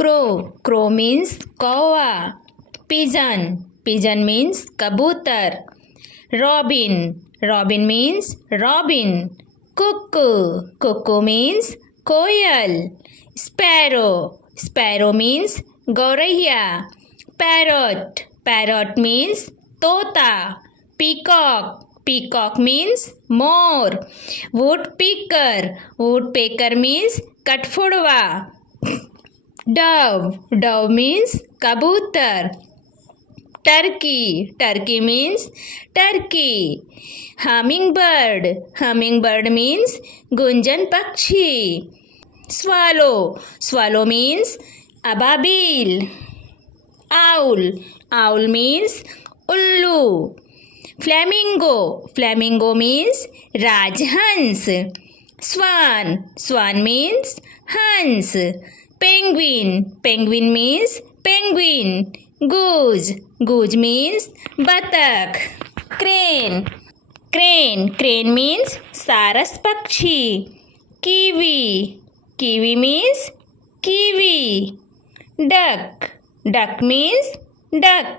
Crow means kawa. Pigeon means kabutar. Robin means robin. Cuckoo means koyal. Sparrow means goraiya. Parrot means tota. Peacock means more. Woodpecker means katfudwa. Dove means kabutar. Turkey means turkey. Hummingbird means gunjan pakshi. Swallow means ababil. Owl means ullu. Flamingo means rajhans. Swan means hans. Penguin means penguin. Goose means batak. Crane means saras pakshi. Kiwi means kiwi. Duck means duck.